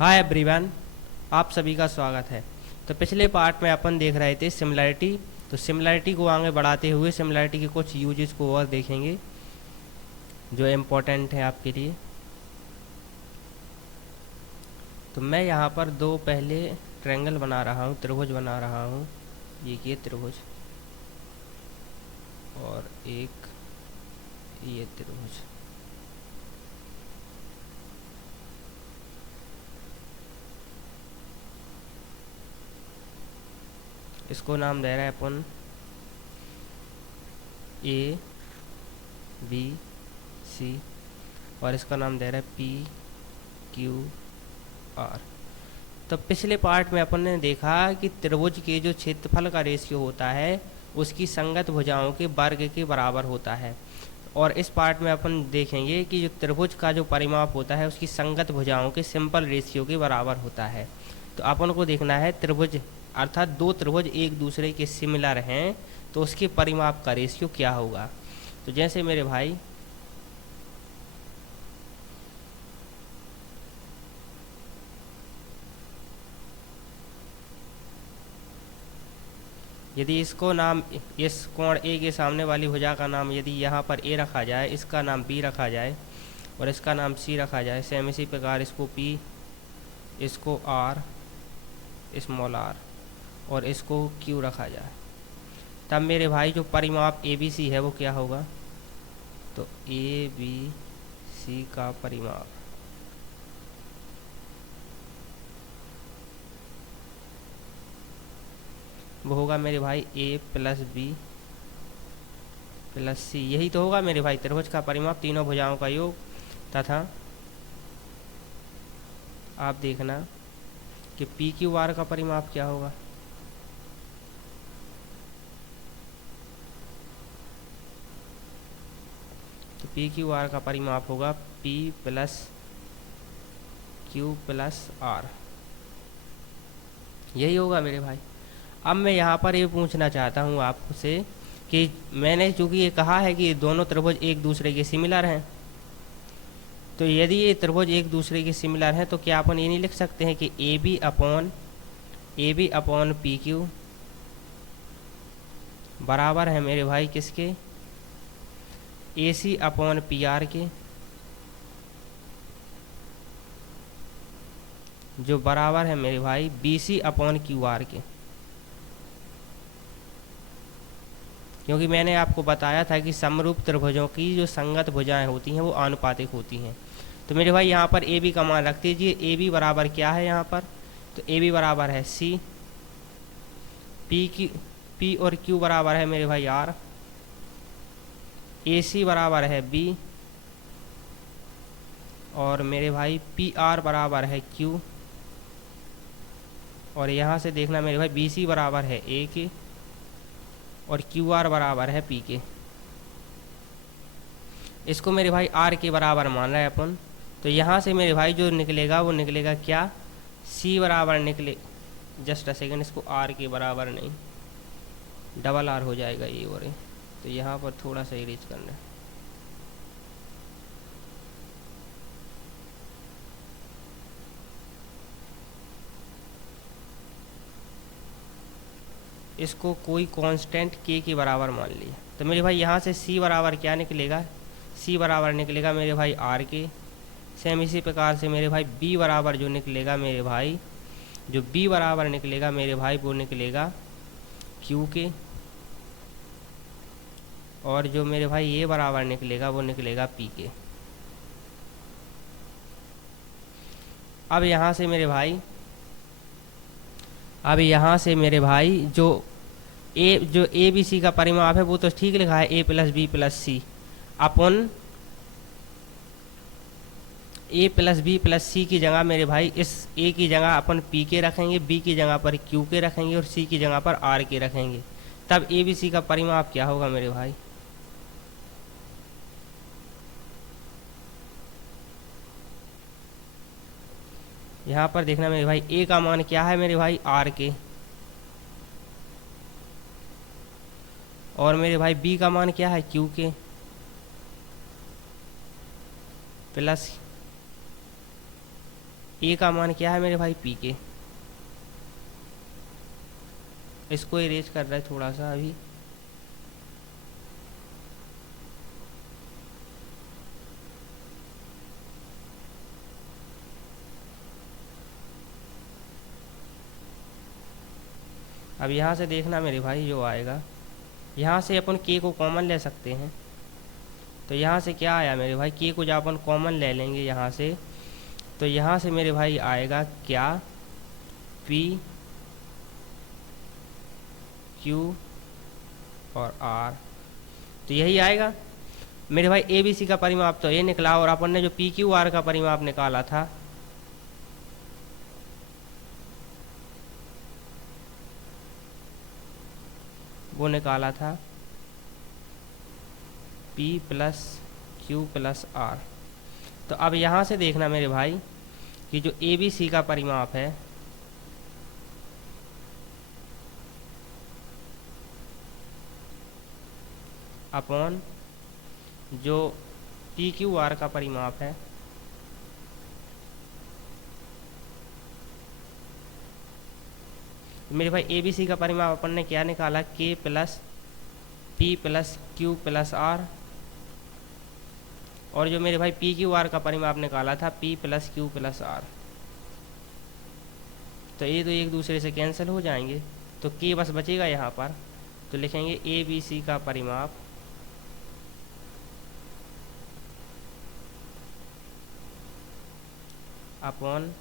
Hi everyone, आप सभी का स्वागत है। तो पिछले पार्ट में अपन देख रहे थे सिमिलरिटी। तो सिमिलरिटी को आगे बढ़ाते हुए सिमिलरिटी के कुछ यूजेस को और देखेंगे जो इम्पोर्टेंट है आपके लिए। तो मैं यहाँ पर दो पहले ट्रायंगल बना रहा हूँ, त्रिभुज बना रहा हूँ। ये त्रिभुज और एक ये त्रिभुज। इसको नाम दे रहे हैं अपन ए बी सी और इसका नाम दे रहा है पी क्यू आर। तो पिछले पार्ट में अपन ने देखा कि त्रिभुज के जो क्षेत्रफल का रेशियो होता है उसकी संगत भुजाओं के वर्ग के बराबर होता है। और इस पार्ट में अपन देखेंगे कि जो त्रिभुज का जो परिमाप होता है उसकी संगत भुजाओं के सिंपल रेशियो के बराबर होता है। तो अपन को देखना है त्रिभुज अर्थात दो त्रिभुज एक दूसरे के सिमिलर हैं तो उसके परिमाप का रेशियो क्या होगा। तो जैसे मेरे भाई यदि इसको नाम इस कोण ए के सामने वाली भुजा का नाम यदि यहाँ पर ए रखा जाए, इसका नाम बी रखा जाए और इसका नाम सी रखा जाए, सेम इसी प्रकार इसको पी, इसको आर स्मॉल आर और इसको क्यू रखा जाए, तब मेरे भाई जो परिमाप ए बी सी है वो क्या होगा। तो ए बी सी का परिमाप वो होगा मेरे भाई ए प्लस बी प्लस सी। यही तो होगा मेरे भाई त्रिभुज का परिमाप, तीनों भुजाओं का योग। तथा आप देखना कि पी क्यू आर का परिमाप क्या होगा। तो पी क्यू आर का परिमाप होगा P plus Q plus R, यही होगा मेरे भाई। अब मैं यहाँ पर ये पूछना चाहता हूँ आपसे कि मैंने चूँकि ये कहा है कि दोनों त्रिभुज एक दूसरे के सिमिलर हैं, तो यदि ये त्रिभुज एक दूसरे के सिमिलर हैं तो क्या अपन ये नहीं लिख सकते हैं कि A B upon P Q बराबर है मेरे भाई किसके, A C upon P R के, जो बराबर है मेरे भाई B C upon Q R के। क्योंकि मैंने आपको बताया था कि समरूप त्रिभुजों की जो संगत भुजाएं होती हैं वो आनुपातिक होती हैं। तो मेरे भाई यहाँ पर ए बी का मान रख दीजिए। ए बी बराबर क्या है यहाँ पर, तो ए बी बराबर है सी, पी और क्यू बराबर है मेरे भाई आर, ए सी बराबर है बी और मेरे भाई पी आर बराबर है क्यू। और यहाँ से देखना मेरे भाई बी सी बराबर है ए के और क्यू आर बराबर है पी के। इसको मेरे भाई आर के बराबर मान रहे हैं अपन। तो यहाँ से मेरे भाई जो निकलेगा वो निकलेगा क्या, सी बराबर निकले, जस्ट अ सेकेंड, इसको आर के बराबर नहीं डबल आर हो जाएगा ये और ये। तो यहाँ पर थोड़ा सा इरेज करना है। इसको कोई कांस्टेंट के बराबर मान लिया। तो मेरे भाई यहाँ से सी बराबर क्या निकलेगा, सी बराबर निकलेगा मेरे भाई आर के। सेम इसी प्रकार से मेरे भाई बी बराबर जो निकलेगा मेरे भाई, जो बी बराबर निकलेगा मेरे भाई वो निकलेगा क्यू के। और जो मेरे भाई ये बराबर निकलेगा वो निकलेगा पी के। अब यहाँ से मेरे भाई जो ए बी सी का परिमाप है वो तो ठीक लिखा है ए प्लस बी प्लस सी अपॉन ए प्लस बी प्लस सी की जगह मेरे भाई इस ए की जगह अपन पी के रखेंगे, बी की जगह पर क्यू के रखेंगे और सी की जगह पर आर के रखेंगे। तब ए बी सी का परिमाप क्या होगा मेरे भाई, यहाँ पर देखना मेरे भाई ए का मान क्या है मेरे भाई आर के और मेरे भाई बी का मान क्या है क्यू के प्लस ए का मान क्या है मेरे भाई पी के। इसको इरेज कर रहा है थोड़ा सा अभी। अब यहाँ से देखना मेरे भाई जो आएगा, यहाँ से अपन के को कॉमन ले सकते हैं। तो यहाँ से क्या आया मेरे भाई, के को जब अपन कॉमन ले लेंगे यहाँ से, तो यहाँ से मेरे भाई आएगा क्या, पी क्यू और आर। तो यही आएगा मेरे भाई। ए बी सी का परिमाप तो ये निकला, और अपन ने जो पी क्यू आर का परिमाप निकाला था वो निकाला था P plus Q plus R. तो अब यहाँ से देखना मेरे भाई कि जो ए बी सी का परिमाप है अपॉन जो पी क्यू आर का परिमाप है मेरे भाई। ए बी सी का परिमाप अपन ने क्या निकाला, के plus P plus Q plus R, और जो मेरे भाई पी क्यू आर का परिमाप निकाला था P plus Q plus R. तो ये तो एक दूसरे से कैंसिल हो जाएंगे, तो के बस बचेगा यहाँ पर। तो लिखेंगे ए बी सी का परिमाप अपॉन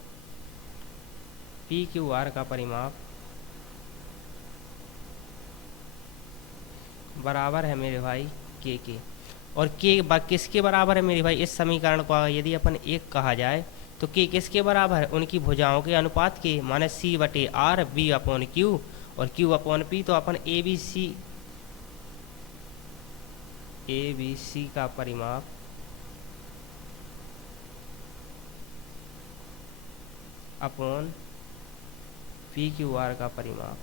पी क्यू आर का परिमाप बराबर है मेरे भाई के। और के किसके बराबर है मेरे भाई, इस समीकरण को यदि अपन एक कहा जाए तो के किसके बराबर है, उनकी भुजाओं के अनुपात के, माने सी बटे आर, बी अपॉन क्यू और क्यू अपॉन पी। तो अपन ए बी सी का परिमाप अपॉन पी क्यू आर का परिमाप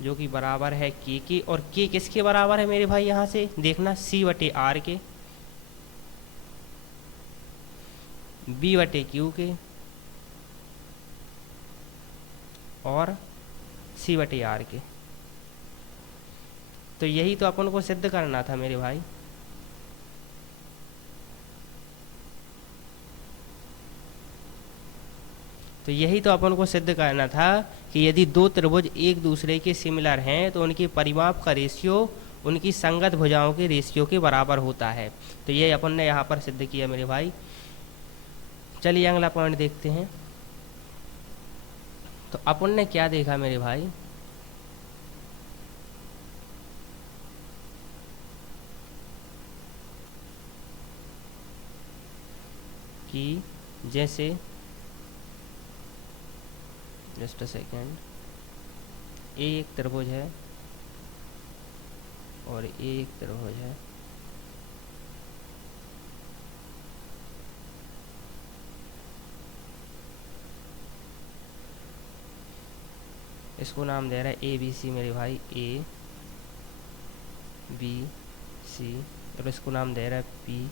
जो कि बराबर है के। और के किसके बराबर है मेरे भाई, यहाँ से देखना सी बटे आर के, बी बटे क्यू के और सी बटे आर के। तो यही तो अपन को सिद्ध करना था मेरे भाई। तो यही तो अपन को सिद्ध करना था कि यदि दो त्रिभुज एक दूसरे के सिमिलर हैं तो उनके परिमाप का रेशियो उनकी संगत भुजाओं के रेशियो के बराबर होता है। तो ये अपन ने यहाँ पर सिद्ध किया मेरे भाई। चलिए अगला पॉइंट देखते हैं। तो अपन ने क्या देखा मेरे भाई, कि जैसे जस्ट अ सेकेंड, ए एक त्रिभुज है और ए एक त्रिभुज है, इसको नाम दे रहा है ए बी सी मेरे भाई, ए बी सी, और इसको नाम दे रहा है पी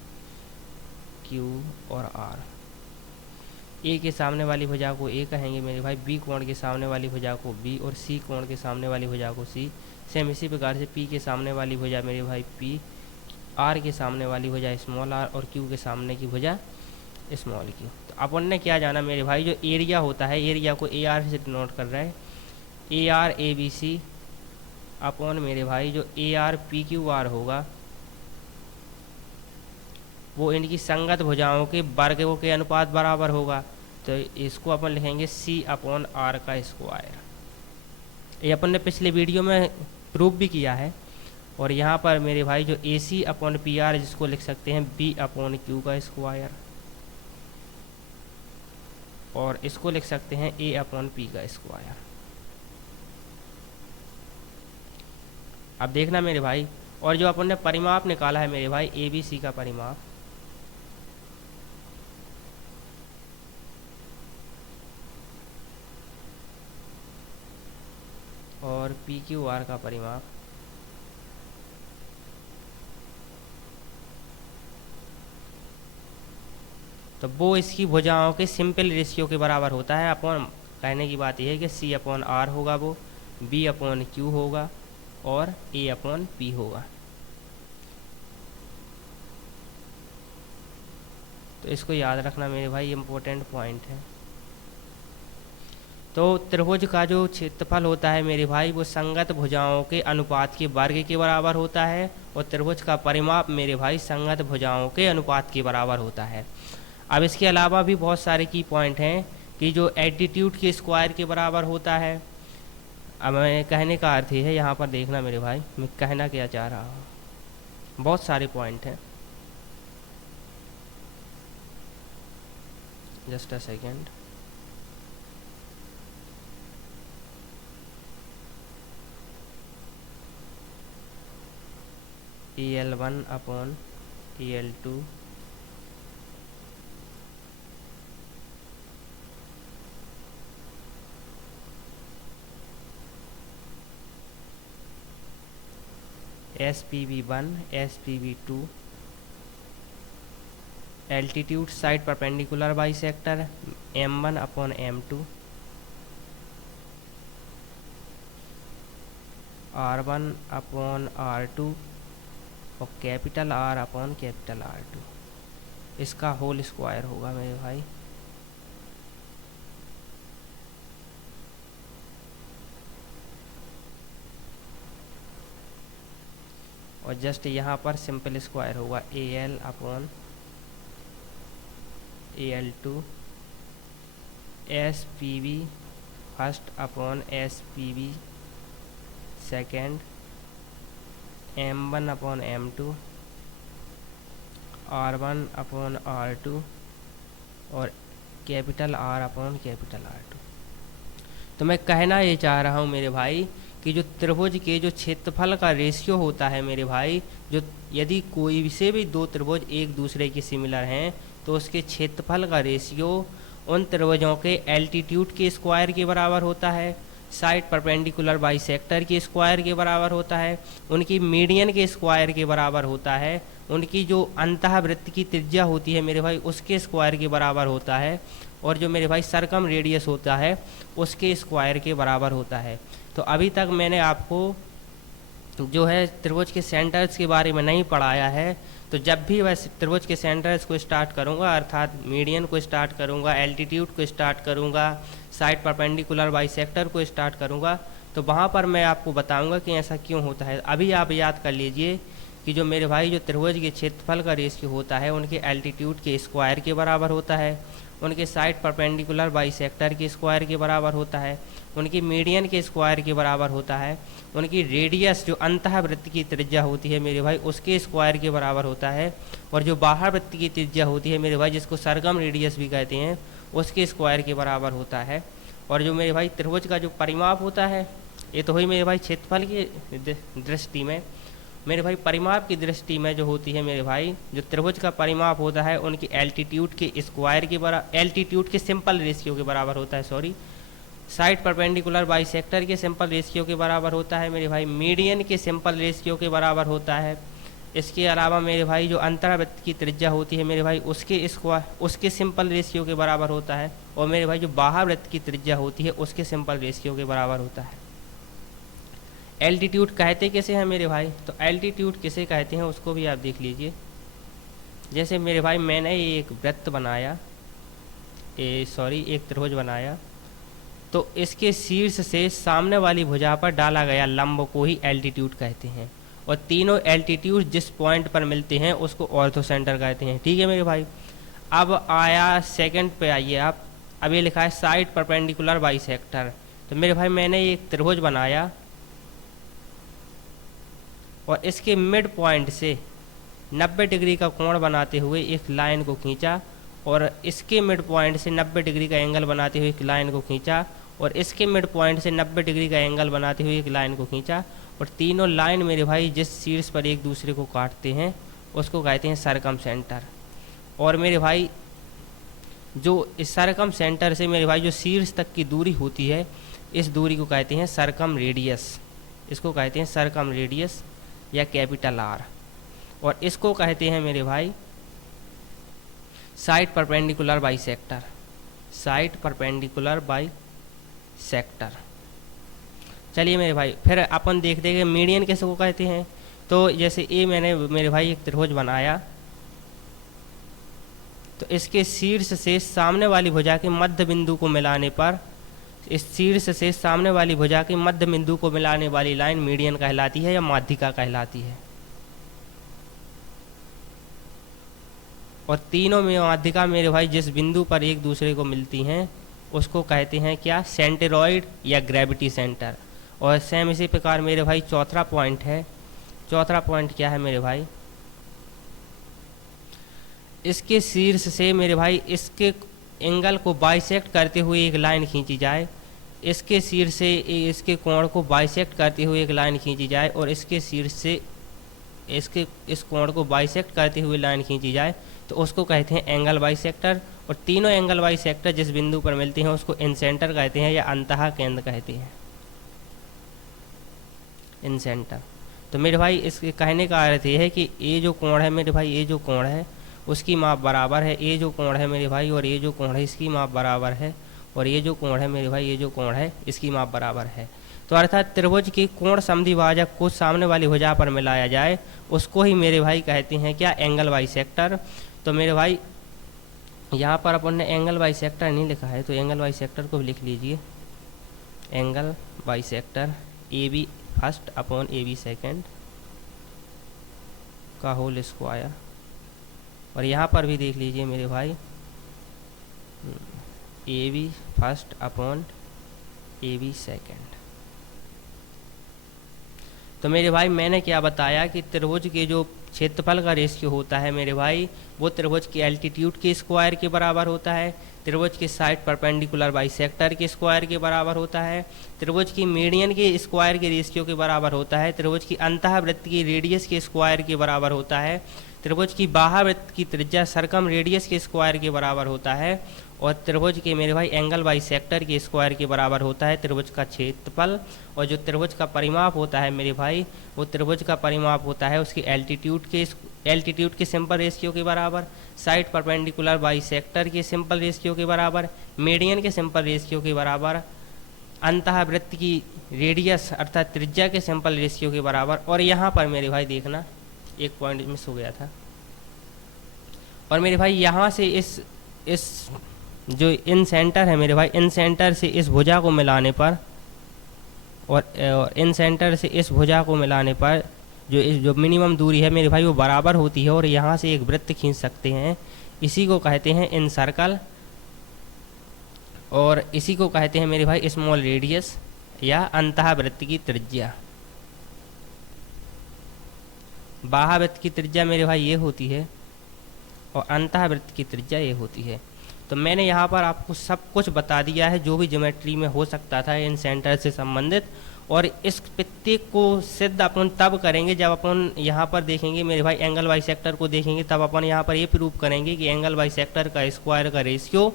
क्यू और आर। ए के सामने वाली भुजा को ए कहेंगे मेरे भाई, बी कोण के सामने वाली भुजा को बी, और सी कोण के सामने वाली भुजा को सी। सेम इसी प्रकार से पी के सामने वाली भुजा मेरे भाई पी, आर के सामने वाली भुजा स्मॉल आर और क्यू के सामने की भुजा स्मॉल क्यू। तो अपन ने क्या जाना मेरे भाई, जो एरिया होता है, एरिया को ए आर से डिनोट कर रहा है, A R A B C upon मेरे भाई जो A R P Q R होगा वो इनकी संगत भुजाओं के वर्गों के अनुपात बराबर होगा। तो इसको अपन लिखेंगे सी अपॉन आर का स्क्वायर। ये अपन ने पिछले वीडियो में प्रूफ भी किया है। और यहाँ पर मेरे भाई जो ए सी अपॉन पी आर, जिसको लिख सकते हैं बी अपॉन क्यू का स्क्वायर, और इसको लिख सकते हैं ए अपॉन पी का स्क्वायर। अब देखना मेरे भाई, और जो अपन ने परिमाप निकाला है मेरे भाई ए बी सी का परिमाप, और पी क्यू आर का परिमाप, तो वो इसकी भुजाओं के सिंपल रेशियो के बराबर होता है। अपॉन कहने की बात यह है कि सी अपॉन आर होगा, वो बी अपॉन क्यू होगा और ए अपॉन पी होगा। तो इसको याद रखना मेरे भाई, इम्पोर्टेंट पॉइंट है। तो त्रिभुज का जो क्षेत्रफल होता है मेरे भाई वो संगत भुजाओं के अनुपात के वर्ग के बराबर होता है, और त्रिभुज का परिमाप मेरे भाई संगत भुजाओं के अनुपात के बराबर होता है। अब इसके अलावा भी बहुत सारे की पॉइंट हैं कि जो एल्टीट्यूड के स्क्वायर के बराबर होता है। अब मैं कहने का अर्थ है, यहाँ पर देखना मेरे भाई मैं कहना क्या चाह रहा हूँ, बहुत सारे पॉइंट हैं। Just a second. EL1 upon EL2 SPV1 SPV2 altitude side perpendicular bisector M1 upon M2 R1 upon R2 और capital R upon capital R2, इसका होल स्क्वायर होगा मेरे भाई। और जस्ट यहाँ पर सिंपल स्क्वायर होगा AL upon AL2 SPV first upon SPV second M1 upon M2 R1 upon R2 और capital R upon capital R2। तो मैं कहना ये चाह रहा हूँ मेरे भाई कि जो त्रिभुज के जो क्षेत्रफल का रेशियो होता है मेरे भाई, जो यदि कोई से भी दो त्रिभुज एक दूसरे के सिमिलर हैं तो उसके क्षेत्रफल का रेशियो उन त्रिभुजों के एल्टीट्यूड के स्क्वायर के बराबर होता है, साइड परपेंडिकुलर बाइसेक्टर के स्क्वायर के बराबर होता है, उनकी मीडियन के स्क्वायर के बराबर होता है, उनकी जो अंतःवृत्त की त्रिज्या होती है मेरे भाई उसके स्क्वायर के बराबर होता है, और जो मेरे भाई सरकम रेडियस होता है उसके स्क्वायर के बराबर होता है। तो अभी तक मैंने आपको जो है त्रिभुज के सेंटर्स के बारे में नहीं पढ़ाया है। तो जब भी मैं त्रिभुज के सेंटर्स को स्टार्ट करूंगा, अर्थात मीडियन को स्टार्ट करूंगा, एल्टीट्यूड को स्टार्ट करूंगा, साइड परपेंडिकुलर बाइसेक्टर को स्टार्ट करूंगा, तो वहाँ पर मैं आपको बताऊंगा कि ऐसा क्यों होता है। अभी आप याद कर लीजिए कि जो मेरे भाई जो त्रिभुज के क्षेत्रफल का रेशियो होता है उनके एल्टीट्यूड के स्क्वायर के बराबर होता है, उनके साइड परपेंडिकुलर बाइसेक्टर के स्क्वायर के बराबर होता है, उनकी मीडियन के स्क्वायर के बराबर होता है, उनकी रेडियस जो अंतःवृत्त की त्रिज्या होती है मेरे भाई उसके स्क्वायर के बराबर होता है, और जो बाहर वृत्त की त्रिज्या होती है मेरे भाई जिसको सरकम रेडियस भी कहते हैं उसके स्क्वायर के बराबर होता है। और जो मेरे भाई त्रिभुज का जो परिमाप होता है, ये तो हुई मेरे भाई क्षेत्रफल की दृष्टि में। मेरे भाई परिमाप की दृष्टि में जो होती है मेरे भाई जो त्रिभुज का परिमाप होता है उनकी एल्टीट्यूड के स्क्वायर के बराबर, एल्टीट्यूड के सिंपल रेशियो के बराबर होता है, सॉरी, साइड परपेंडिकुलर बाइसेक्टर के सिंपल रेशियो के बराबर होता है मेरे भाई, मीडियन के सिंपल रेशियो के बराबर होता है। इसके अलावा मेरे भाई जो अंतःवृत्त की त्रिज्या होती है मेरे भाई उसके स्क्वायर उसके सिंपल रेशियो के बराबर होता है, और मेरे भाई जो बाहर वृत्त की त्रिज्या होती है उसके सिंपल रेशियो के बराबर होता है। एल्टीट्यूड कहते कैसे हैं मेरे भाई, तो एल्टीट्यूड किसे कहते हैं उसको भी आप देख लीजिए। जैसे मेरे भाई मैंने एक वृत्त बनाया, एक त्रिभुज बनाया, तो इसके शीर्ष से सामने वाली भुजा पर डाला गया लंब को ही एल्टीट्यूड कहते हैं, और तीनों एल्टीट्यूड जिस पॉइंट पर मिलते हैं उसको ऑर्थो सेंटर कहते हैं। ठीक है मेरे भाई। अब आया सेकंड पे, आइए आप, अब ये लिखा है साइड परपेंडिकुलर बाइसेक्टर। तो मेरे भाई मैंने एक त्रिभुज बनाया और इसके मिड पॉइंट से 90 डिग्री का कोण बनाते हुए एक लाइन को खींचा, और इसके मिड पॉइंट से 90 डिग्री का एंगल बनाते हुए एक लाइन को खींचा, और इसके मिड पॉइंट से 90 डिग्री का एंगल बनाते हुए एक लाइन को खींचा, और तीनों लाइन मेरे भाई जिस शीर्ष पर एक दूसरे को काटते हैं उसको कहते हैं सरकम सेंटर। और मेरे भाई जो इस सरकम सेंटर से मेरे भाई जो शीर्ष तक की दूरी होती है इस दूरी को कहते हैं सरकम रेडियस, इसको कहते हैं सरकम रेडियस या कैपिटल आर। और इसको कहते हैं मेरे भाई side perpendicular by sector, side perpendicular by sector. चलिए मेरे भाई फिर अपन देखते हैं मीडियन कैसे को कहते हैं। तो जैसे ए मैंने मेरे भाई एक त्रिभुज बनाया, तो इसके शीर्ष से सामने वाली भुजा के मध्य बिंदु को मिलाने पर, इस शीर्ष से सामने वाली भुजा के मध्य बिंदु को मिलाने वाली लाइन मीडियन कहलाती है या माध्यिका कहलाती है। और तीनों में माध्यिका मेरे भाई जिस बिंदु पर एक दूसरे को मिलती हैं उसको कहते हैं क्या, सेंटेरॉइड या ग्रेविटी सेंटर। और सेम इसी प्रकार मेरे भाई चौथा पॉइंट है, चौथा पॉइंट क्या है मेरे भाई, इसके शीर्ष से मेरे भाई इसके एंगल को बाइसेक्ट करते हुए एक लाइन खींची जाए, इसके शीर्ष से इसके कोण को बाइसेक्ट करते हुए एक लाइन खींची जाए और इसके शीर्ष से इसके इस कोण को बाइसेक्ट करते हुए लाइन खींची जाए, तो उसको कहते हैं एंगल बाइसेक्टर। और तीनों एंगल बाइसेक्टर जिस बिंदु पर मिलते हैं उसको इनसेंटर कहते हैं या अंतः केंद्र कहते हैं, इनसेंटर। तो मेरे भाई इसके कहने का अर्थ ये है कि ये जो कोण है मेरे भाई, ये जो कोण है उसकी माप बराबर है, ये जो कोण है मेरे भाई और ये जो कोण है इसकी माप बराबर है, और ये जो कोण है मेरे भाई, ये जो कोण है इसकी माप बराबर है। तो अर्थात त्रिभुज की कोण समद्विभाजक को सामने वाली भुजा पर मिलाया जाए उसको ही मेरे भाई कहते हैं क्या, एंगल बाइसेक्टर। तो मेरे भाई यहाँ पर अपन ने एंगल बाइसेक्टर नहीं लिखा है, तो एंगल बाइसेक्टर को भी लिख लीजिए, angle bisector A B first upon A B second का होल स्क्वायर। और यहाँ पर भी देख लीजिए मेरे भाई, A B first upon A B second. तो मेरे भाई मैंने क्या बताया कि त्रिभुज के जो क्षेत्रफल का रेशियो होता है मेरे भाई, वो त्रिभुज के एल्टीट्यूड के स्क्वायर के बराबर होता है, त्रिभुज के साइड परपेंडिकुलर बाइसेक्टर के स्क्वायर के बराबर होता है, त्रिभुज की मीडियन के स्क्वायर के रेशियो के बराबर होता है, त्रिभुज की अंतःवृत्त की रेडियस के स्क्वायर के बराबर होता है, त्रिभुज की बाह्यवृत्त की त्रिज्या सर्कम रेडियस के स्क्वायर के बराबर होता है, और त्रिभुज के मेरे भाई एंगल बाइसेक्टर के स्क्वायर के बराबर होता है त्रिभुज का क्षेत्रफल। और जो त्रिभुज का परिमाप होता है मेरे भाई, वो त्रिभुज का परिमाप होता है उसके एल्टीट्यूड के सिंपल रेशियो के बराबर, साइड परपेंडिकुलर बाइसेक्टर के सिंपल रेशियो के बराबर, मीडियन के सिंपल रेशियो के बराबर, अंतःवृत्त की रेडियस अर्थात त्रिज्या के सिंपल रेशियो के बराबर। और यहाँ पर मेरे भाई देखना एक पॉइंट मिस हो गया था, और मेरे भाई यहाँ से इस जो इन सेंटर है मेरे भाई, इन सेंटर से इस भुजा को मिलाने पर और इन सेंटर से इस भुजा को मिलाने पर जो मिनिमम दूरी है मेरे भाई वो बराबर होती है, और यहाँ से एक वृत्त खींच सकते हैं, इसी को कहते हैं इन सर्कल, और इसी को कहते हैं मेरे भाई स्मॉल रेडियस या अंतःवृत्त की त्रिज्या। बाह्यवृत्त की त्रिज्या मेरे भाई ये होती है और अंतःवृत्त की त्रिज्या ये होती है। तो मैंने यहाँ पर आपको सब कुछ बता दिया है जो भी ज्योमेट्री में हो सकता था इन सेंटर से संबंधित, और इस प्रत्येक को सिद्ध अपन तब करेंगे जब अपन यहाँ पर देखेंगे मेरे भाई एंगल बाइसेक्टर को देखेंगे, तब अपन यहाँ पर ये प्रूव करेंगे कि एंगल बाइसेक्टर का स्क्वायर का रेशियो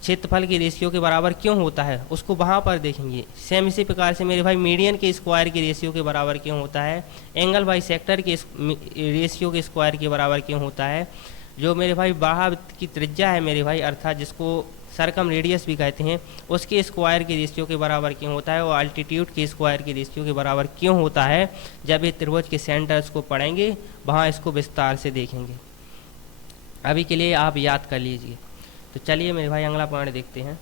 क्षेत्रफल के रेशियो के बराबर क्यों होता है, उसको वहाँ पर देखेंगे। सेम इसी प्रकार से मेरे भाई मीडियन के स्क्वायर के रेशियो के बराबर क्यों होता है, एंगल बाइसेक्टर के रेशियो के स्क्वायर के बराबर क्यों होता है, जो मेरे भाई बाह्यवृत्त की त्रिज्या है मेरे भाई अर्थात जिसको सर्कम रेडियस भी कहते हैं, उसके स्क्वायर के रेशियो के बराबर क्यों होता है, और अल्टीट्यूड के स्क्वायर के रेशियो के बराबर क्यों होता है। जब ये त्रिभुज के सेंटर्स को पढ़ेंगे वहाँ इसको विस्तार से देखेंगे। अभी के लिए आप याद कर लीजिए। तो चलिए मेरे भाई अगला पॉइंट देखते हैं।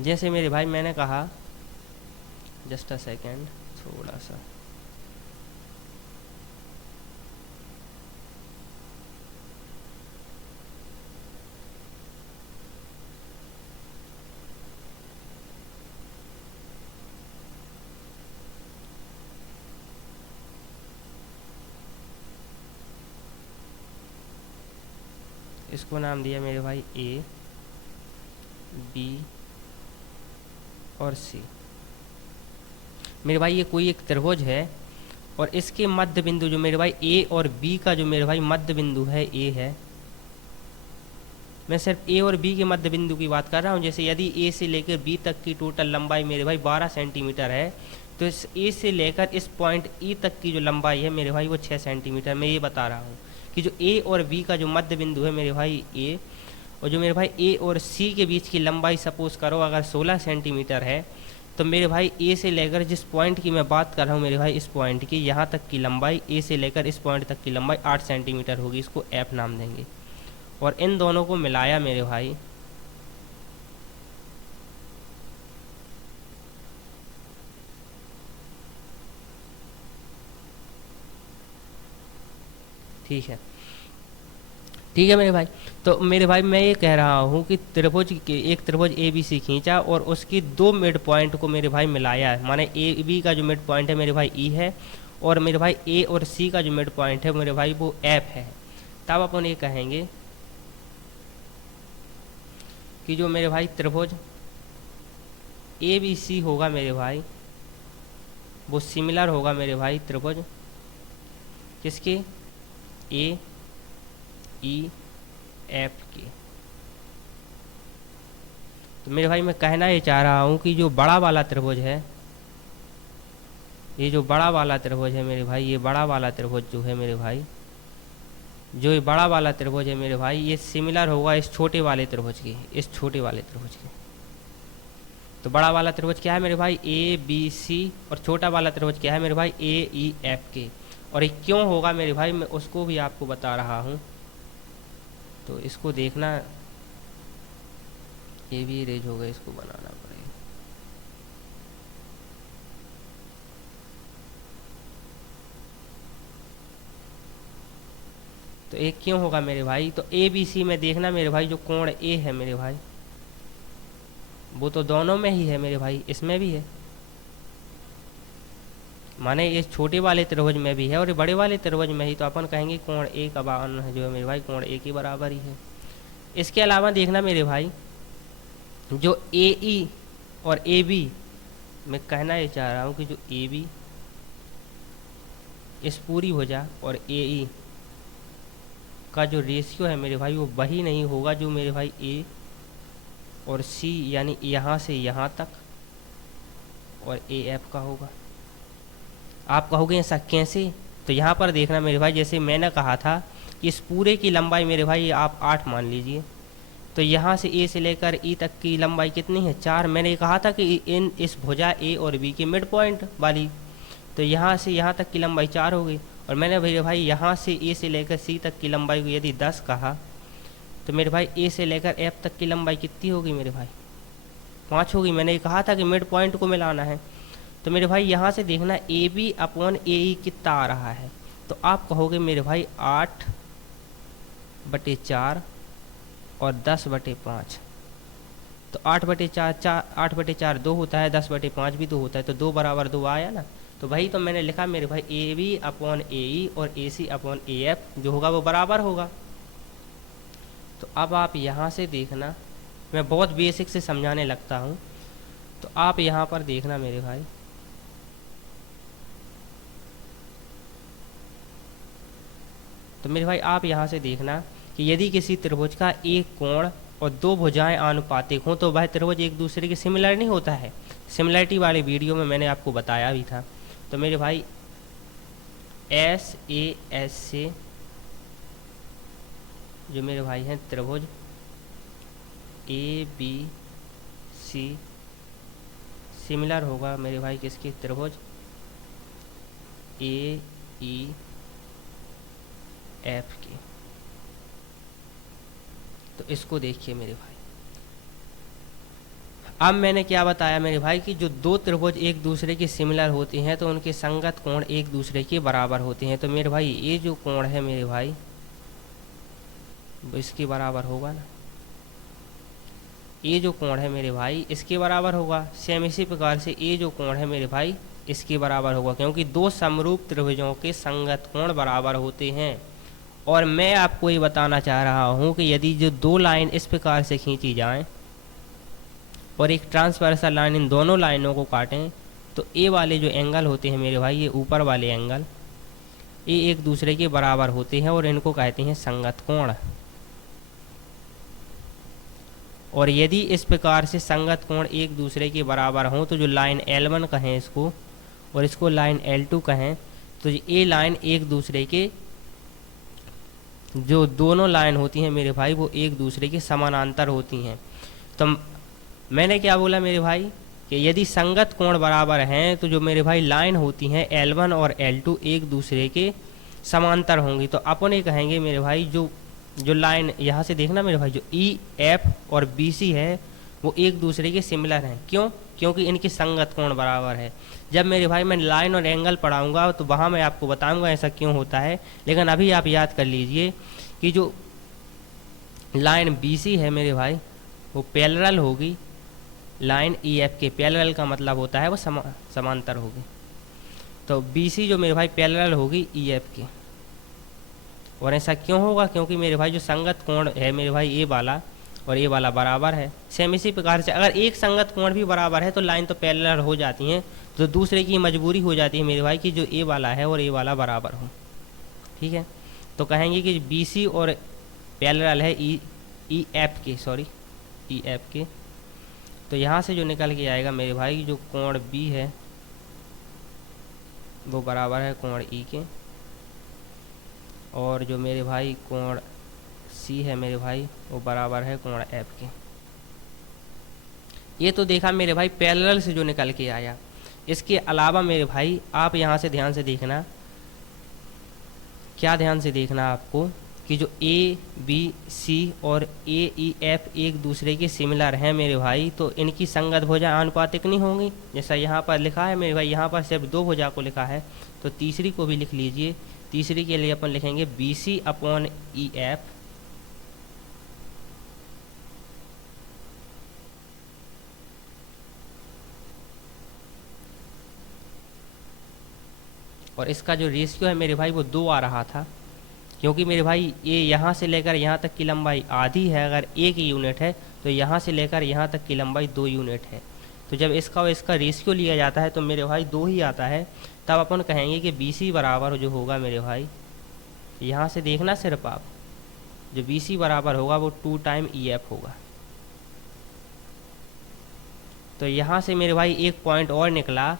जैसे मेरे भाई मैंने कहा, जस्ट अ सेकेंड, थोड़ा सा इसको नाम दिया मेरे भाई ए बी और सी। मेरे भाई ये कोई एक त्रिभुज है और इसके मध्य बिंदु जो मेरे भाई ए और बी का जो मेरे भाई मध्य बिंदु है ए है। मैं सिर्फ ए और बी के मध्य बिंदु की बात कर रहा हूँ। जैसे यदि ए से लेकर बी तक की टोटल लंबाई मेरे भाई 12 सेंटीमीटर है, तो इस ए से लेकर इस पॉइंट ई तक की जो लंबाई है मेरे भाई वो 6 सेंटीमीटर। मैं ये बता रहा हूँ कि जो ए और बी का जो मध्य बिंदु है मेरे भाई ए, और जो मेरे भाई ए और सी के बीच की लंबाई सपोज करो अगर 16 सेंटीमीटर है, तो मेरे भाई ए से लेकर जिस पॉइंट की मैं बात कर रहा हूँ मेरे भाई इस पॉइंट की यहाँ तक की लंबाई, ए से लेकर इस पॉइंट तक की लंबाई 8 सेंटीमीटर होगी। इसको एफ नाम देंगे। और इन दोनों को मिलाया मेरे भाई ठीक है मेरे भाई। तो मेरे भाई मैं ये कह रहा हूँ कि त्रिभुज के एक त्रिभुज ए बी सी खींचा और उसकी दो मिड पॉइंट को मेरे भाई मिलाया है। माने ए बी का जो मिड पॉइंट है मेरे भाई ई है और मेरे भाई ए और सी का जो मिड पॉइंट है मेरे भाई वो एफ है। तब अपन ये कहेंगे कि जो मेरे भाई त्रिभुज ए बी सी होगा मेरे भाई वो सिमिलर होगा मेरे भाई त्रिभुज किसके, ए ई एफ के। तो मेरे भाई मैं कहना ये चाह रहा हूँ कि जो बड़ा वाला त्रिभुज है, ये जो बड़ा वाला त्रिभुज है मेरे भाई, ये बड़ा वाला त्रिभुज जो है मेरे भाई, जो ये बड़ा वाला त्रिभुज है मेरे भाई, ये सिमिलर होगा इस छोटे वाले त्रिभुज के, इस छोटे वाले त्रिभुज के। तो बड़ा वाला त्रिभुज क्या है मेरे भाई, ए बी सी, और छोटा वाला त्रिभुज क्या है मेरे भाई, ए ई एफ के। और ये क्यों होगा मेरे भाई मैं उसको भी आपको बता रहा हूँ। तो इसको देखना, ये भी इरेज होगा, इसको बनाना पड़ेगा। तो एक क्यों होगा मेरे भाई, तो ए बी सी में देखना मेरे भाई जो कोण ए है मेरे भाई वो तो दोनों में ही है मेरे भाई, इसमें भी है। माने ये छोटे वाले त्रिभुज में भी है और ये बड़े वाले त्रिभुज में ही, तो अपन कहेंगे कोण ए का मान जो है मेरे भाई कोण ए के बराबर ही है। इसके अलावा देखना मेरे भाई जो ए ई और ए बी, मैं कहना ये चाह रहा हूँ कि जो ए बी इस पूरी भुजा और ए ई का जो रेशियो है मेरे भाई वो वही नहीं होगा जो मेरे भाई ए और सी यानी यहाँ से यहाँ तक और ए एफ का होगा। आप कहोगे ऐसा कैसे, तो यहाँ पर देखना मेरे भाई, जैसे मैंने कहा था कि इस पूरे की लंबाई मेरे भाई आप 8 मान लीजिए, तो यहाँ से ए से लेकर ई तक की लंबाई कितनी है, 4। मैंने कहा था कि इन इस भुजा ए और बी के मिड पॉइंट वाली, तो यहाँ से यहाँ तक की लंबाई 4 हो गई। और मैंने मेरे भाई यहाँ से ए से लेकर सी तक की लंबाई को यदि 10 कहा, तो मेरे भाई ए से लेकर एफ तक की लंबाई कितनी होगी मेरे भाई, 5 होगी। मैंने कहा था कि मिड पॉइंट को मिलाना है। तो मेरे भाई यहाँ से देखना ए बी अपॉन ए ई कितना आ रहा है, तो आप कहोगे मेरे भाई 8/4 और 10/5। तो 8/4 2 होता है, 10/5 भी 2 होता है, तो 2 बराबर 2 आया ना। तो वही तो मैंने लिखा मेरे भाई ए बी अपॉन ए ई और ए सी अपॉन ए एफ जो होगा वो बराबर होगा। तो अब आप यहाँ से देखना, मैं बहुत बेसिक से समझाने लगता हूँ, तो आप यहाँ पर देखना मेरे भाई, तो मेरे भाई आप यहाँ से देखना कि यदि किसी त्रिभुज का एक कोण और दो भुजाएं आनुपातिक हों तो वह त्रिभुज एक दूसरे के सिमिलर नहीं होता है। सिमिलरिटी वाले वीडियो में मैंने आपको बताया भी था। तो मेरे भाई एस ए एस से जो मेरे भाई हैं त्रिभुज ए बी सी सिमिलर होगा मेरे भाई किसके, त्रिभुज ए ई एफ के। तो इसको देखिए मेरे भाई, अब मैंने क्या बताया मेरे भाई कि जो दो त्रिभुज एक दूसरे के सिमिलर होते हैं तो उनके संगत कोण एक दूसरे के बराबर होते हैं। तो मेरे भाई ये जो कोण है मेरे भाई वो इसके बराबर होगा ना, ये जो कोण है मेरे भाई इसके बराबर होगा। सेम इसी प्रकार से ये जो कोण है मेरे भाई इसके बराबर होगा, क्योंकि दो समरूप त्रिभुजों के संगत कोण बराबर होते हैं। और मैं आपको ये बताना चाह रहा हूँ कि यदि जो दो लाइन इस प्रकार से खींची जाएं और एक ट्रांसवर्सल लाइन इन दोनों लाइनों को काटें, तो ए वाले जो एंगल होते हैं मेरे भाई, ये ऊपर वाले एंगल, ये एक दूसरे के बराबर होते हैं और इनको कहते हैं संगत कोण। और यदि इस प्रकार से संगत कोण एक दूसरे के बराबर हों, तो जो लाइन L1 कहें इसको और इसको लाइन L2 कहें, तो ये लाइन एक दूसरे के, जो दोनों लाइन होती हैं मेरे भाई, वो एक दूसरे के समानांतर होती हैं। तो मैंने क्या बोला मेरे भाई कि यदि संगत कोण बराबर हैं, तो जो मेरे भाई लाइन होती हैं L1 और L2 एक दूसरे के समांतर होंगी। तो अपन ये कहेंगे मेरे भाई, जो लाइन यहाँ से देखना मेरे भाई, जो EF और BC है वो एक दूसरे के सिमिलर हैं। क्यों? क्योंकि इनकी संगत कोण बराबर है। जब मेरे भाई मैं लाइन और एंगल पढ़ाऊंगा तो वहाँ मैं आपको बताऊंगा ऐसा क्यों होता है, लेकिन अभी आप याद कर लीजिए कि जो लाइन BC है मेरे भाई, वो पैरेलल होगी लाइन EF के। पैरेलल का मतलब होता है वो समांतर होगी। तो BC जो मेरे भाई पैरेलल होगी EF के। और ऐसा क्यों होगा? क्योंकि मेरे भाई जो संगत कोण है मेरे भाई, ए वाला और ए वाला बराबर है। सेम इसी प्रकार से अगर एक संगत कोण भी बराबर है तो लाइन तो पैरेलल हो जाती हैं, तो दूसरे की मजबूरी हो जाती है मेरे भाई कि जो ए वाला है और ए वाला बराबर हो। ठीक है, तो कहेंगे कि BC और पैरेलल है EF के। तो यहाँ से जो निकल के आएगा मेरे भाई, जो कोण B है वो बराबर है कोण E के, और जो मेरे भाई कोण C है मेरे भाई, वो बराबर है कोण F के। ये तो देखा मेरे भाई पैरेलल से जो निकल के आया। इसके अलावा मेरे भाई आप यहाँ से ध्यान से देखना, क्या ध्यान से देखना आपको कि जो ABC और AEF एक दूसरे के सिमिलर हैं मेरे भाई, तो इनकी संगत भुजा आनुपातिक नहीं होंगी। जैसा यहाँ पर लिखा है मेरे भाई, यहाँ पर सिर्फ 2 भुजा को लिखा है, तो तीसरी को भी लिख लीजिए। तीसरी के लिए अपन लिखेंगे BC अपॉन EF और इसका जो रेशियो है मेरे भाई वो 2 आ रहा था, क्योंकि मेरे भाई ये यहाँ से लेकर यहाँ तक की लंबाई आधी है। अगर 1 यूनिट है तो यहाँ से लेकर यहाँ तक की लंबाई 2 यूनिट है। तो जब इसका और इसका रेशियो लिया जाता है तो मेरे भाई 2 ही आता है। तब अपन कहेंगे कि BC बराबर जो होगा मेरे भाई, यहाँ से देखना सिर्फ आप, जो BC बराबर होगा वो 2 टाइम EF होगा। तो यहाँ से मेरे भाई एक पॉइंट और निकला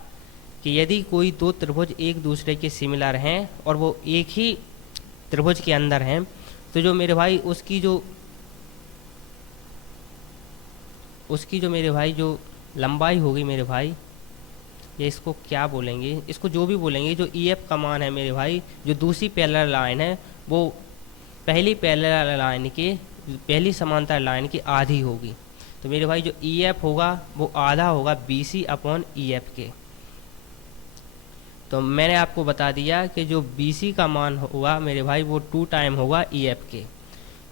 कि यदि कोई 2 त्रिभुज एक दूसरे के सिमिलर हैं और वो एक ही त्रिभुज के अंदर हैं, तो जो मेरे भाई उसकी जो मेरे भाई जो लंबाई होगी मेरे भाई, ये इसको क्या बोलेंगे, इसको जो भी बोलेंगे, जो EF का मान है मेरे भाई, जो दूसरी पैरेलल लाइन है वो पहली पैरेलल लाइन के, पहली समांतर लाइन की आधी होगी। तो मेरे भाई जो EF होगा वो आधा होगा BC अपॉन EF के। तो मैंने आपको बता दिया कि जो BC का मान होगा मेरे भाई वो 2 टाइम होगा EF के।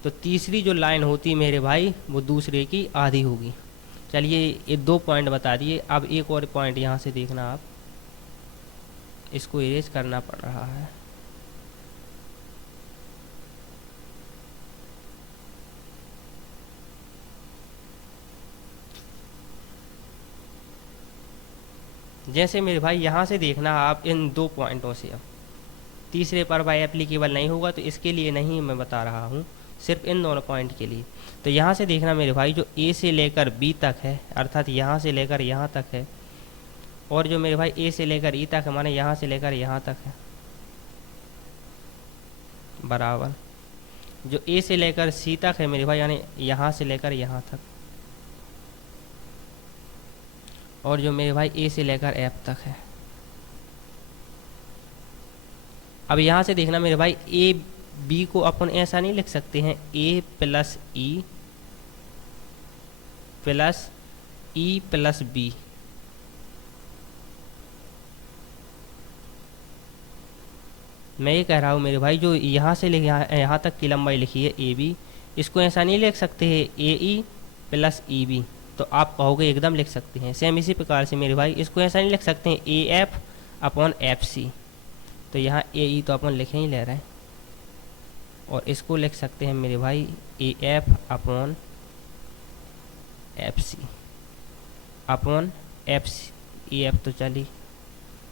तो तीसरी जो लाइन होती मेरे भाई वो दूसरे की आधी होगी। चलिए ये 2 पॉइंट बता दिए। अब एक और पॉइंट यहाँ से देखना आप, इसको इरेज करना पड़ रहा है। जैसे मेरे भाई यहाँ से देखना आप इन 2 पॉइंटों से, अब तीसरे पर भाई एप्लीकेबल नहीं होगा तो इसके लिए नहीं मैं बता रहा हूँ, सिर्फ इन दोनों पॉइंट के लिए। तो यहाँ से देखना मेरे भाई, जो A से लेकर B तक है, अर्थात यहाँ से लेकर यहाँ तक है, और जो मेरे भाई A से लेकर E तक है, माने यहाँ से लेकर यहाँ तक है, बराबर जो A से लेकर C तक है मेरे भाई, यानी यहाँ से लेकर यहाँ तक, और जो मेरे भाई A से लेकर F तक है। अब यहाँ से देखना मेरे भाई, A B को अपन ऐसा नहीं लिख सकते हैं A plus E plus E plus B। मैं ये कह रहा हूँ मेरे भाई, जो यहाँ से यहाँ तक की लंबाई लिखी है AB, इसको ऐसा नहीं लिख सकते हैं AE प्लस EB। तो आप कहोगे एकदम लिख सकते हैं। सेम इसी प्रकार से मेरे भाई इसको ऐसा नहीं लिख सकते हैं AF अपॉन FC। तो यहाँ AE तो अपन लिखे ही ले रहे हैं, और इसको लिख सकते हैं मेरे भाई AF upon FC। Upon F E F, तो चलिए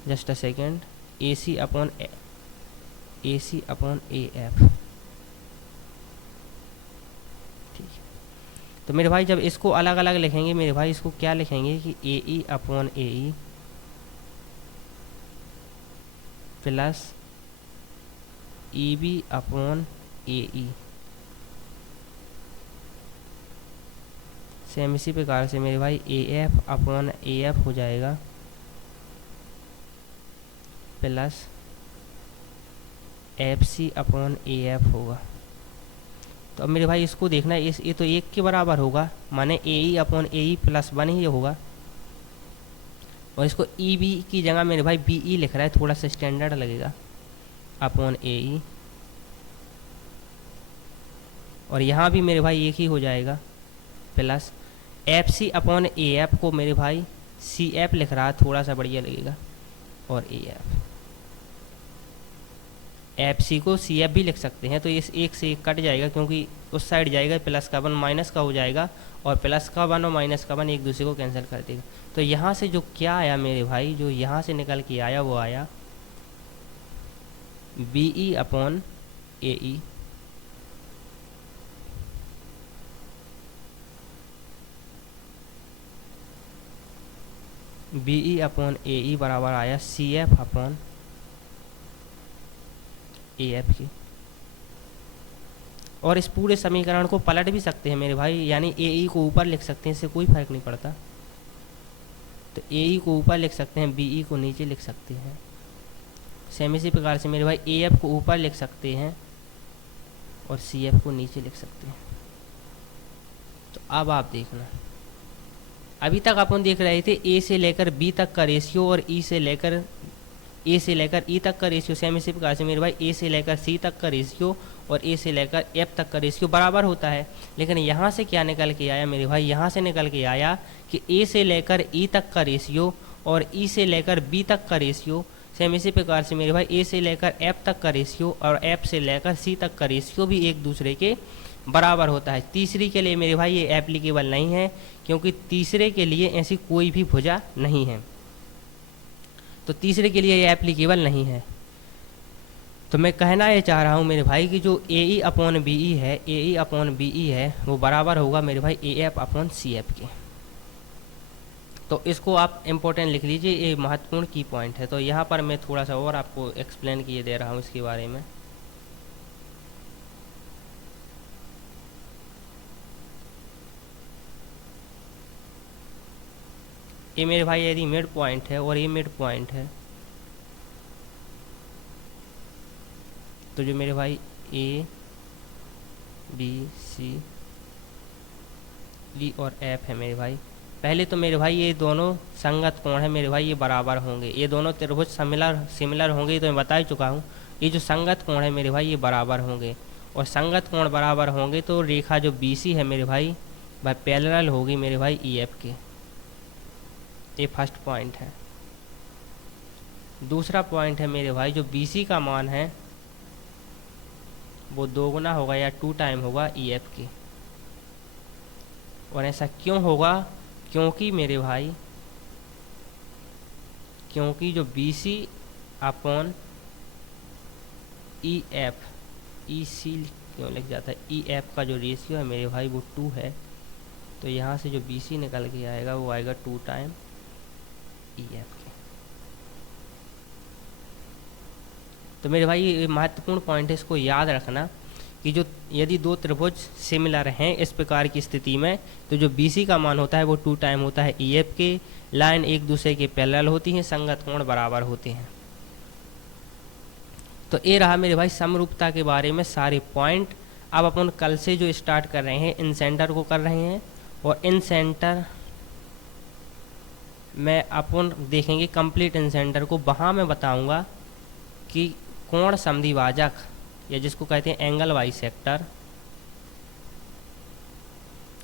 just a second, A C upon A F. ठीक है, तो मेरे भाई जब इसको अलग अलग लिखेंगे मेरे भाई, इसको क्या लिखेंगे कि A E upon A E plus E B upon A E. Same इसी प्रकार से मेरे भाई A F upon A F हो जाएगा plus F C upon A F होगा। तो अब मेरे भाई इसको देखना है, ये तो 1 के बराबर होगा, माने ए E upon A E plus 1 ही होगा। और इसको ई बी की जगह मेरे भाई बी ई लिख रहा है, थोड़ा सा स्टैंडर्ड लगेगा, अपॉन ए ई। और यहाँ भी मेरे भाई एक ही हो जाएगा plus F C upon A F को मेरे भाई सी एफ लिख रहा है, थोड़ा सा बढ़िया लगेगा, और ए एफ सी को सी एफ भी लिख सकते हैं। तो इस एक से एक कट जाएगा, क्योंकि उस साइड जाएगा, प्लस का 1 माइनस का हो जाएगा, और प्लस का 1 और माइनस का 1 एक दूसरे को कैंसिल कर देगा। तो यहाँ से जो क्या आया मेरे भाई, जो यहाँ से निकल के आया वो आया B E upon A E B E upon A E बराबर आया C F upon A F की। और इस पूरे समीकरण को पलट भी सकते हैं मेरे भाई, यानी ए ई को ऊपर लिख सकते हैं, इससे कोई फर्क नहीं पड़ता। तो ए ई को ऊपर लिख सकते हैं, बी ई को नीचे लिख सकते हैं। सेम इसी प्रकार से मेरे भाई ए एफ को ऊपर लिख सकते हैं और सी एफ को नीचे लिख सकते हैं। तो अब आप देखना, अभी तक अपन देख रहे थे ए से लेकर बी तक का रेशियो और ए से लेकर ई तक का रेशियो। सेम इसी प्रकार से मेरे भाई ए से लेकर सी तक का रेशियो और ए से लेकर एफ तक का रेशियो बराबर होता है। लेकिन यहाँ से क्या निकल के आया मेरे भाई, यहाँ से निकल के आया कि ए से लेकर ई तक का रेशियो और ई से लेकर बी तक का रेशियो, सेम इसी प्रकार से मेरे भाई ए से लेकर एफ तक का रेशियो और एफ से लेकर सी तक का रेशियो भी एक दूसरे के बराबर होता है। तीसरी के लिए मेरे भाई ये एप्लीकेबल नहीं है, क्योंकि तीसरे के लिए ऐसी कोई भी भुजा नहीं है, तो तीसरे के लिए ये एप्लीकेबल नहीं है। तो मैं कहना ये चाह रहा हूँ मेरे भाई कि जो ए ई अपॉन बी ई है, ए ई अपॉन बी ई है, वो बराबर होगा मेरे भाई A F upon C F के। तो इसको आप इम्पोर्टेंट लिख लीजिए, ये महत्वपूर्ण की पॉइंट है। तो यहाँ पर मैं थोड़ा सा और आपको एक्सप्लेन किए दे रहा हूँ इसके बारे में। ये मेरे भाई यदि मिड पॉइंट है और ये मिड पॉइंट है, तो जो मेरे भाई ए बी सी डी और एफ है मेरे भाई, पहले तो मेरे भाई ये दोनों संगत कोण है मेरे भाई, ये बराबर होंगे, ये दोनों त्रिभुज सिमिलर होंगे, तो मैं बता ही चुका हूँ। ये जो संगत कोण है मेरे भाई ये बराबर होंगे, और संगत कोण बराबर होंगे तो रेखा जो बी सी है मेरे भाई पैरेलल होगी मेरे भाई ई एफ के। ये फर्स्ट पॉइंट है। दूसरा पॉइंट है मेरे भाई जो बी सी का मान है वो 2 गुना होगा या 2 टाइम होगा ई एफ की। और ऐसा क्यों होगा, क्योंकि मेरे भाई क्योंकि जो B C upon E F, E C क्यों लिख जाता है, ई एफ का जो रेशियो है मेरे भाई वो 2 है, तो यहाँ से जो बी सी निकल के आएगा वो आएगा 2 टाइम ई एफ के। तो मेरे भाई ये महत्वपूर्ण पॉइंट है, इसको याद रखना कि जो यदि दो त्रिभुज सिमिलर हैं इस प्रकार की स्थिति में, तो जो बी सी का मान होता है वो 2 टाइम होता है ई एफ के। लाइन एक दूसरे के पैरेलल होती हैं, संगत कोण बराबर होते हैं। तो ये रहा मेरे भाई समरूपता के बारे में सारे पॉइंट। अब अपन कल से जो स्टार्ट कर रहे हैं इन सेंटर को कर रहे हैं, और इन सेंटर में अपन देखेंगे कंप्लीट इन सेंटर को। वहाँ मैं बताऊंगा कि कोण समद्विभाजक या जिसको कहते हैं एंगल बाइसेक्टर,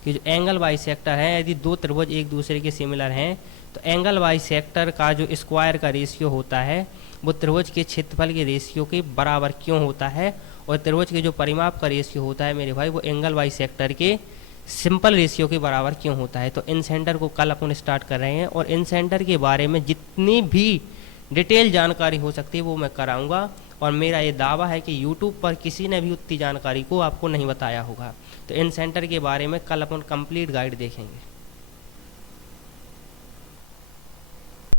कि जो एंगल बाइसेक्टर है, यदि दो त्रिभुज एक दूसरे के सिमिलर हैं तो एंगल बाइसेक्टर का जो स्क्वायर का रेशियो होता है वो त्रिभुज के क्षेत्रफल के रेशियो के बराबर क्यों होता है, और त्रिभुज के जो परिमाप का रेशियो होता है मेरे भाई वो एंगल बाइसेक्टर के सिंपल रेशियो के बराबर क्यों होता है। तो इन सेंटर को कल अपन स्टार्ट कर रहे हैं और इन सेंटर के बारे में जितनी भी डिटेल जानकारी हो सकती है वो मैं कराऊंगा। और मेरा ये दावा है कि यूट्यूब पर किसी ने भी उतनी जानकारी को आपको नहीं बताया होगा। तो इन सेंटर के बारे में कल अपन कंप्लीट गाइड देखेंगे।